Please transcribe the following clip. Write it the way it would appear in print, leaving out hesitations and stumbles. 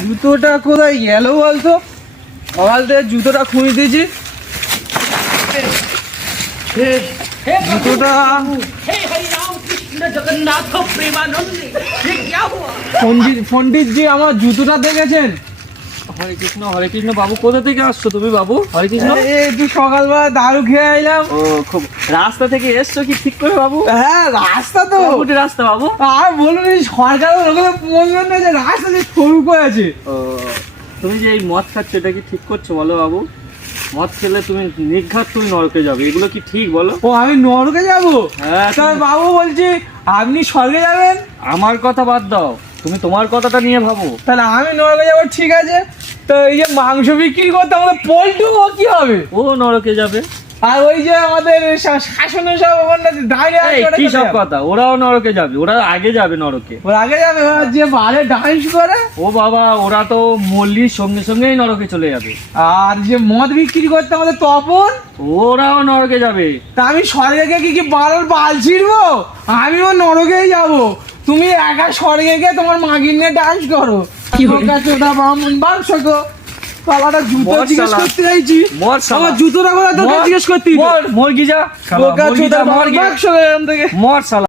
জুতোটা কোথায় গেল বলতো? সকাল থেকে জুতোটা খুঁজে দিয়েছি, জুতোটা। পণ্ডিত জি আমার জুতোটা দেখেছেন? হরে কৃষ্ণ বাবু, কোথা থেকে আসছো তুমি বাবু? হরে কৃষ্ণ। একটু সকালবেলা দারু খেয়ে আইলাম। ও খুব রাস্তা থেকে এসছো কি ঠিক করে বাবু? হ্যাঁ রাস্তা তো কোটি রাস্তা বাবু। আর বলুন, এই সরকারের ওখানে বলবেন না যে রাস্তা যে সরু করেছে। ও তুমি যে এই মদ খাচ্ছ এটা কি ঠিক করছো বলো বাবু? মদ খেলে তুমি নির্ঘাত তুমি নরকে যাবে, এগুলো কি ঠিক বলো? ও আমি নরকে যাবো? হ্যাঁ তাই বাবু বলছি আপনি স্বর্গে যাবেন, আমার কথা বাদ দাও, তুমি তোমার কথাটা নিয়ে ভাবো। তাহলে আমি নরকে যাবো, ঠিক আছে। তো এই যে মাংস বিক্রি করতে আমাদের পোল্ট্রি ও কি হবে? ও নরকে যাবে। আর ওই যে আমাদের শাসনের সব ওখানে দাঁড়িয়ে এই কি সব কথা, ওরাও নরকে যাবে, ওরা আগে যাবে নরকে। ওর আগে যাবে, ওরা যে বারে ডান্স করে। ও বাবা, ওরা তো মল্লির সঙ্গে সঙ্গেই নরকে চলে যাবে। আর যে মদ বিক্রি করতে আমাদের তপন, ওরাও নরকে যাবে। তা আমি স্বর্গে গিয়ে কি বারোর বাল ছিড়বো? আমিও নরকেই যাবো। তুমি একা স্বর্গে গিয়ে তোমার মাগির নিয়ে ডান্স করো। কি ওটা বামুন বাক্স গো, পালাটা জুতো মর জিজ্ঞেস শালা। করতে চাইছি। মর শালা। আমার জুতোটা বলা তোকে মর। জিজ্ঞেস করতে মর গিজা, বোকা চোদা মর গিজা, বাক্স এখান থেকে। মর শালা।